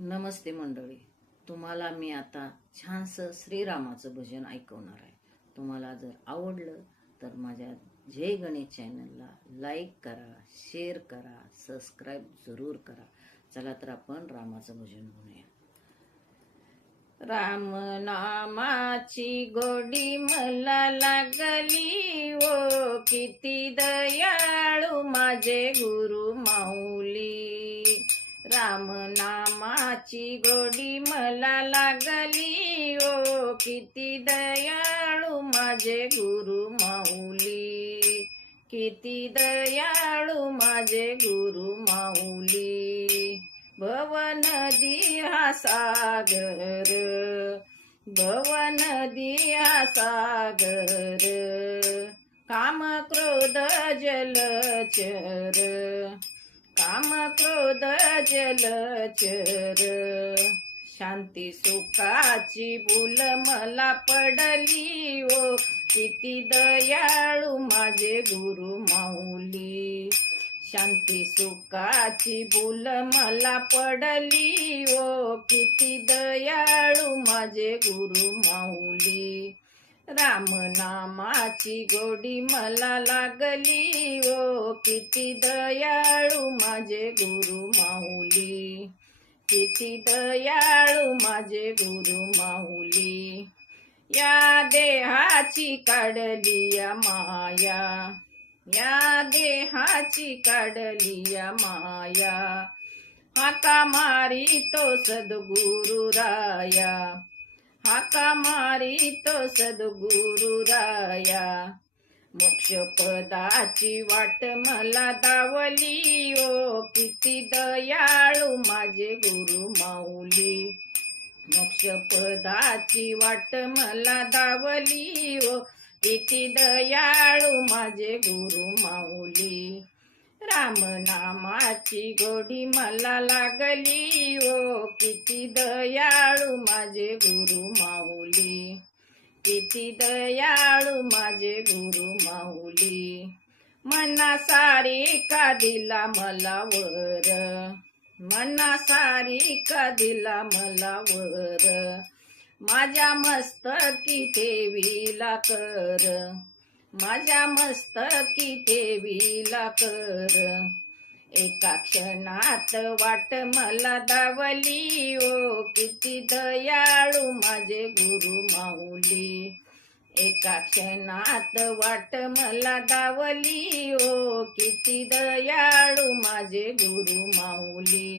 नमस्ते मंडळी, तुम्हाला मी आता छानसं श्रीरामाचं भजन ऐकवणार आहे. तुम्हाला जर आवडलं तर माझ्या जय गणेश चॅनलला लाईक करा, शेअर करा, सबस्क्राईब जरूर करा. चला तर आपण रामाचं भजन म्हणूया. राम नामाची गोडी मला लागली, ओ किती दयाळू माझे गुरु माऊली. राम नामाची गोडी मला लागली, ओ किती दयाळू माझे गुरु माऊली. किती दयाळू माझे गुरु माऊली. भव नदी हा सागर, भव नदी हा सागर, काम क्रोध जलचर, काम क्रोध जलचर. शांती सुखाची भूल मला पडली, ओ किती दयाळू माझे गुरु माऊली. शांती सुखाची भूल मला पडली, ओ किती दयाळू माझे गुरु माऊली. राम नामाची गोडी मला लागली, ओ किती दयाळू माझे गुरु माऊली. किती दयाळू माझे गुरु माऊली. या देहाची काढली या माया, या देहाची काढली या माया. हाका मारी तो सद्गुरु राया, हाका मारी तो सद्गुरु राया. मोक्ष पदाची वाट मला दावली, ओ किती दयाळू माझे गुरु माऊली. मोक्ष पदाची वाट मला दावली, ओ किती दयाळू माझे गुरु माऊली. राम नामाची गोडी मला लागली, ओ किती दयाळू माझे गुरु माऊली. किती दयाळू माझे गुरु माऊली. मना सारी का दिला मला वर, मना सारी का दिला मला वर. माझ्या मस्तकी ठेवीला कर, माझ्या मस्तकी ठेवीला कर. एका क्षणात वाट मला दावली, ओ किती दयाळू माझे गुरु माऊली. एका क्षणात वाट मला दावली, ओ किती दयाळू माझे गुरु माऊली.